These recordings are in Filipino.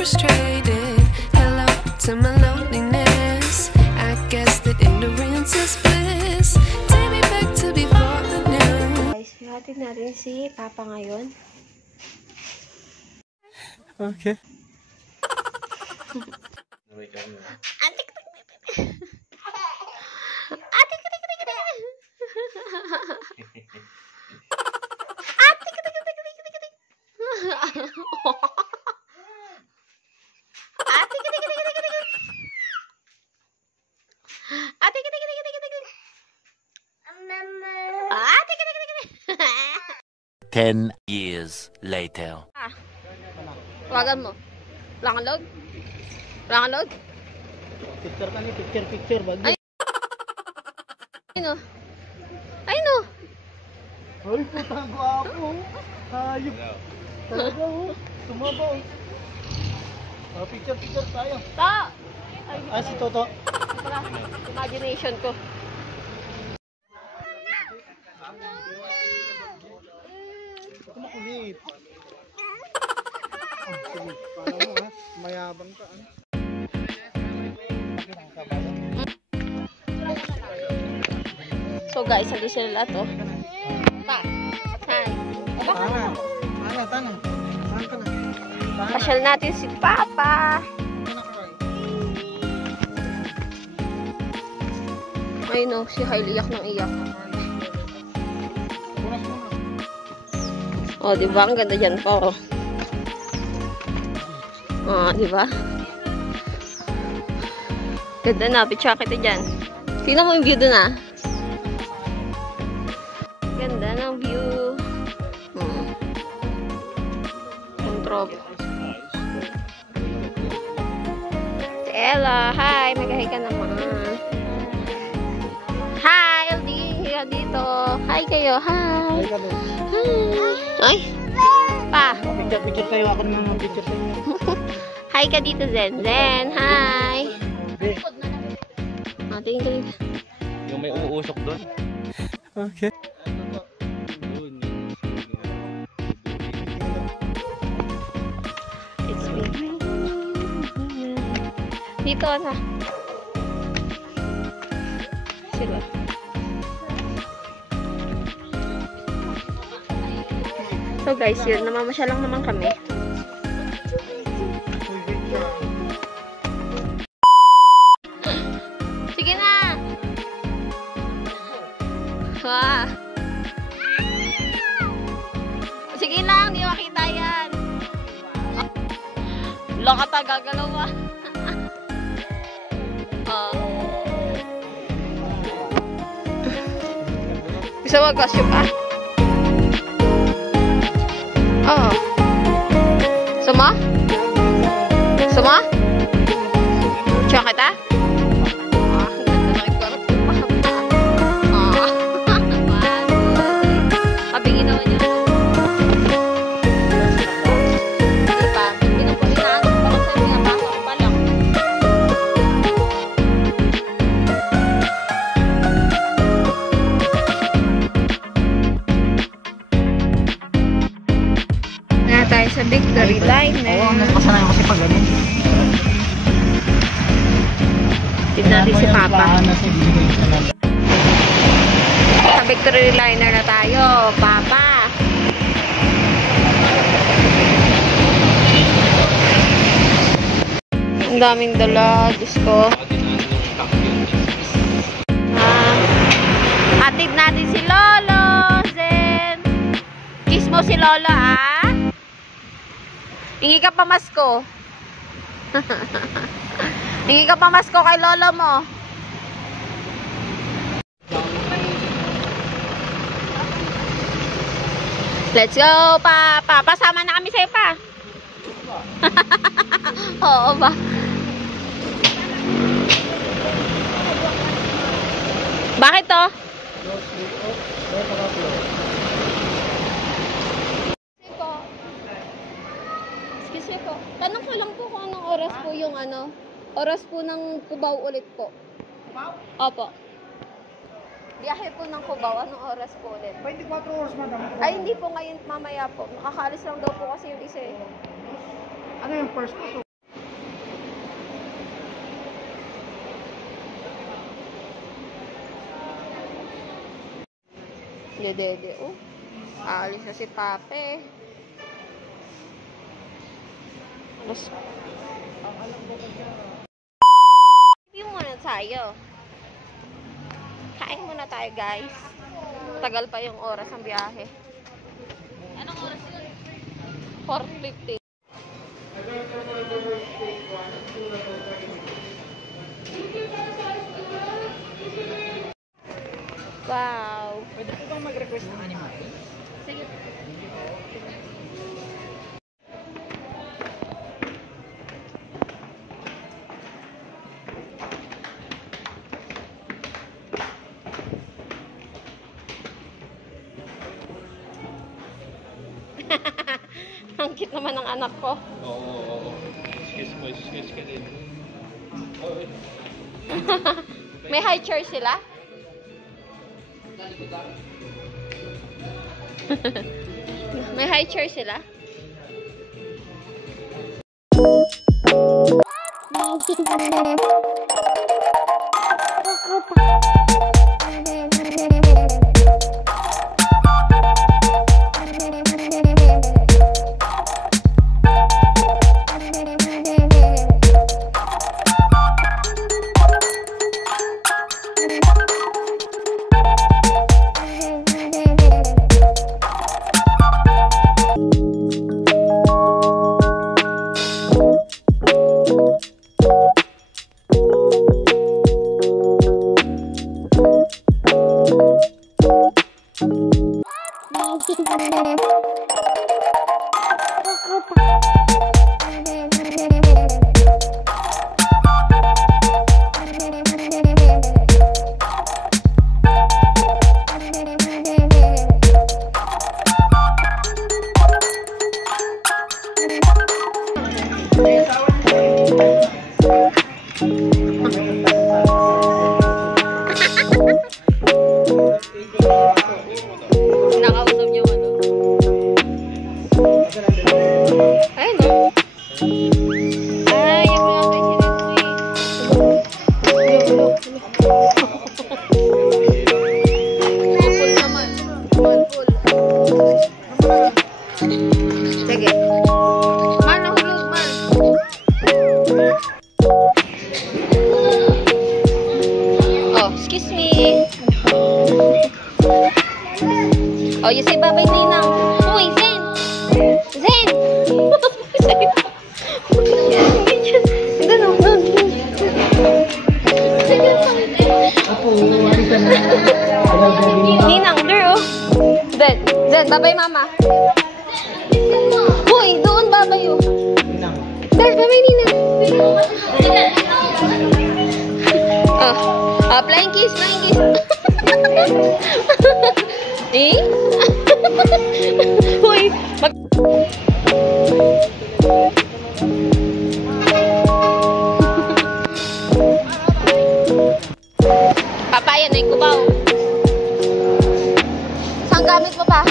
frustrated. Hello to my loneliness. I guess that ignorance is bliss. Take me back to before the new. Guys, hatid natin si Papa ngayon. Okay. Ten years later. Tawagan mo. Wala kang load? Wala kang load? Picture ka ni, picture. Bagay. Ayun o. Ayun o. Ay, putang guwapo. Hayop. Talaga oh. Tumabaw. Picture tayo. Ta! Si Toto. Para, imagination ko. Ito makulit. Sige, paano mo ha? Mayabang ka. So guys, ando sila lahat oh. Pa! Hi! Tana. Saan ka na? Pasyal natin si Papa! Ayun oh, si Hailey iyak ng iyak. Oh, di ba? Ang ganda dyan po. Oh, di ba? Ganda na, picture kita dyan. Tingnan mo yung view dun ah. Ganda ng view. Control. Si Ella, hi! Mag-hi ka naman. Hi! LD! Dito. Hi kayo, hi! Ay! Pa! Picture tayo. Ako naman mag-picture tayo. Hi ka dito, Zen. Hi! Tingin. Yung may uusok doon. Okay. It's me. Dito na. Sila. So guys, yun. Namamasya lang naman kami. Sige na! Wah! Sige lang, di makita yan. Loka ta, gagalaw ba? Gusto mo mag-costume pa? Oo. Suma? Suma? Tsaka kita? Tayo sa Victory Liner. Oo, nakasanayan kasi pag ganun. Tignan natin si Papa. Sa Victory Liner na tayo, Papa. Ang daming dala, Diyos ko. Atid natin si Lolo, Zen. Kiss mo si Lolo, ah. Hingi ka pamasko. Hingi ka pamasko kay lolo mo. Let's go, Papa. Pasama na kami sa'yo, pa. Oo ba? Bakit to? Excuse me po. Tanong ko lang po kung anong oras po yung oras po ng Cubao ulit po. Cubao? Opo. Biyahe po ng Cubao, anong oras po ulit? 24 hours, madam. Ay, hindi po ngayon, mamaya po. Makakaalis lang daw po kasi yung isa eh. Ano yung first ko? Dede, oh. Aalis na si Pape. Mas... Review muna tayo. Kain muna tayo, guys. Tagal pa yung oras ng biyahe. Anong oras yun? 4:50. Wow. Pwede po bang mag-request ng animal? Sige. Ang cute naman ng anak ko. Oo. Excuse ka din. May high chair sila? May high chair sila? Nakausap niyo ano? Ay, no? Ay, yung mga kayo full naman. Full. Sige. Man, nahulog, man. Oh, excuse me. Oh, you say bye-bye, Ninang. Uy, Zen! Zen! Doon. Ninang, there, oh. Zen, bye-bye, Mama. Uy, doon, bye-bye, oh. There, bye-bye, Ninang. Oh, flying kiss. Eh? Uy, Papaya na yung kubaw. Saan gamit mo pa?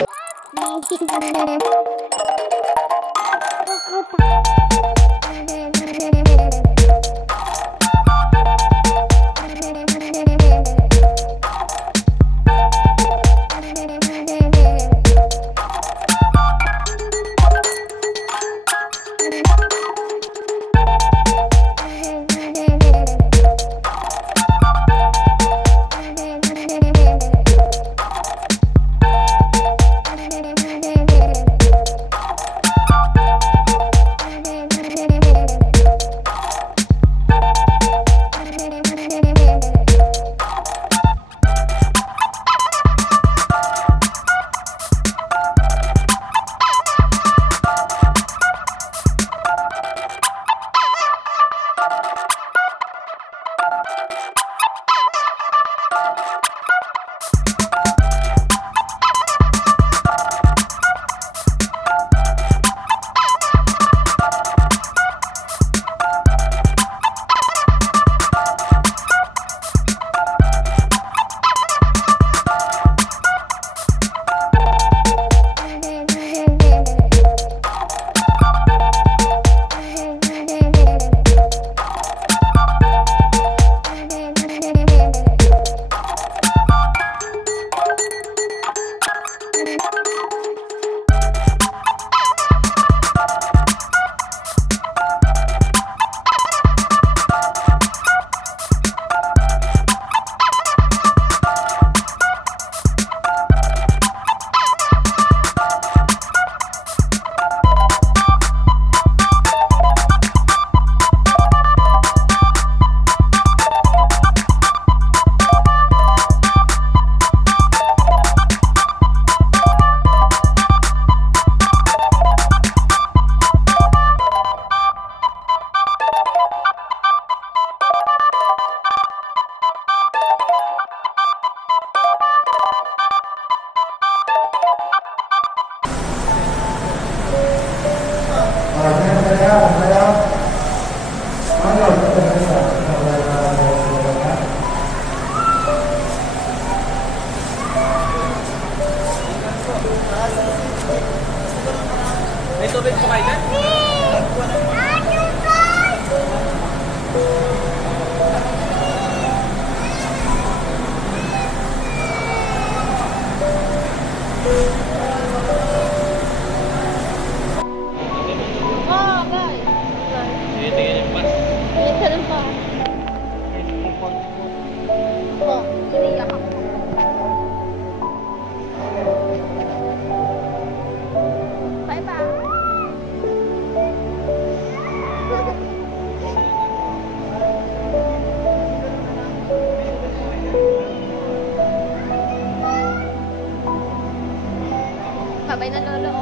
Babay na lolo.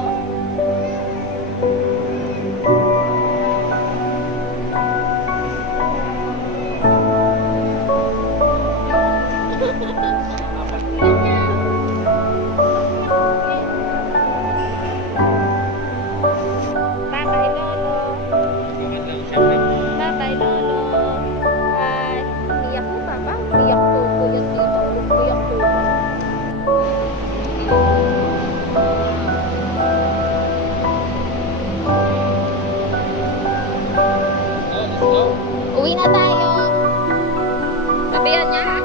Bye-bye lolo. Bye-bye lolo. Bye. Iyak mo papa. Iyak po. Iyak dito. Iyak po. Uwi na tayo. Sabihan niya ha.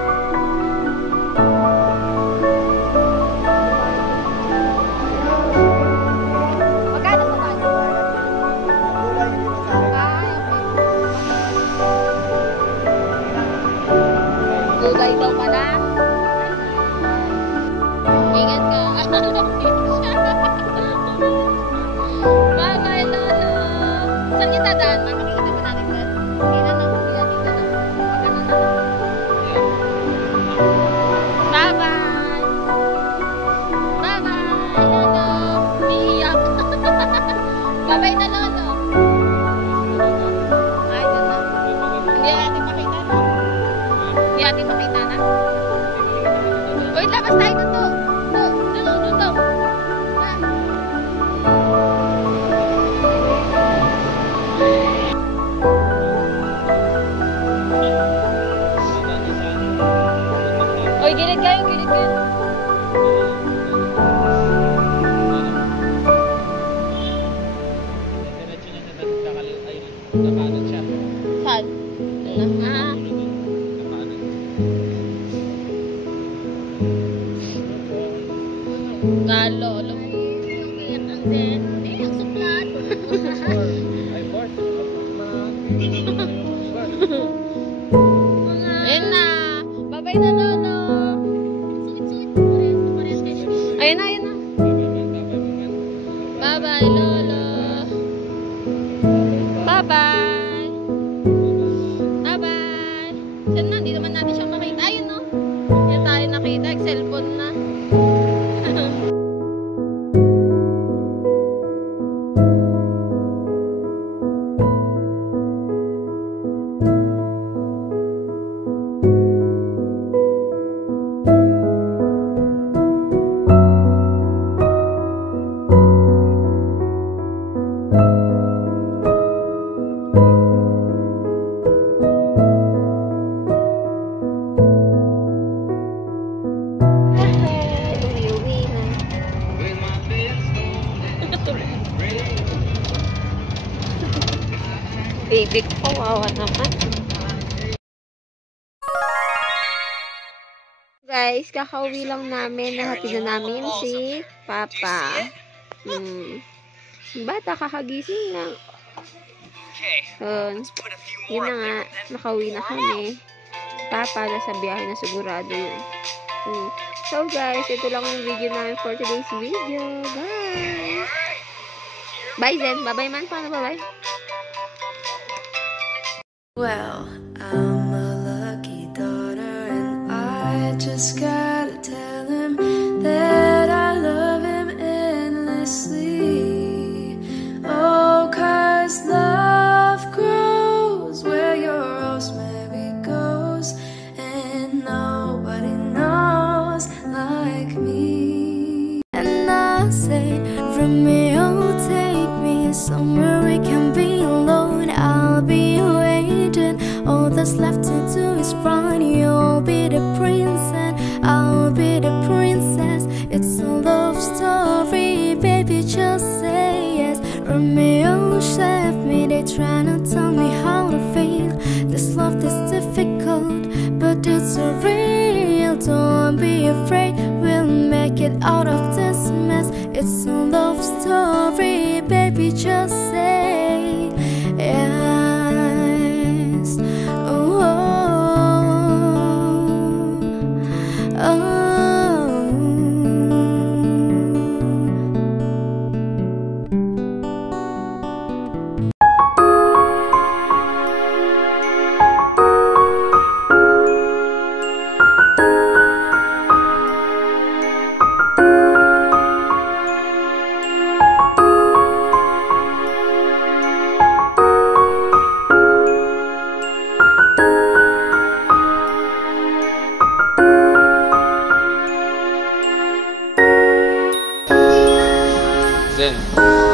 Magkano ba tayo? Gulay daw pala. Ingat ka. Bye-bye lolo. Saan kita daan? Makikita ba natin dyan? Hindi na lang. Hindi na dito na. Magkano na lang. Bye-bye. Bye-bye lolo. Iiyak. Bye-bye na lolo. Ay, dun na. Hindi natin makita na. Hindi natin makita na. Uy, labas tayo dun to. Dun to. Oy, gilid kayo, gilid kayo. Saan? Galo, alam mo. Ang suplat. Ayun na. Babay na lolo. Ayun na. Bye-bye lolo. Bye-bye. Bye-bye. Saan na? Hindi naman natin siya makita. Ayun no. Hindi tayo nakita. Cellphone na. Baby ko, kawawa naman. Guys, kakauwi lang namin. Nahatid na namin si Papa. Bata, kakagising lang. Yun na nga. Nakauwi na kami. Papa, nasa biyahe na sigurado yun. So guys, ito lang yung video namin for today's video. Bye! Bye Zen. Bye-bye man. Paano bye-bye? Well, I'm a lucky daughter, and I just gotta tell him that I love him endlessly. Oh, 'cause love grows where your rosemary goes, and nobody knows like me. And I say, Romeo, take me somewhere we can be alone. I'll be waiting. All that's left to do is run. You'll be the prince and I'll be the prince. out of this mess. It's a love story, baby, just say yes. Oh, oh. Zen.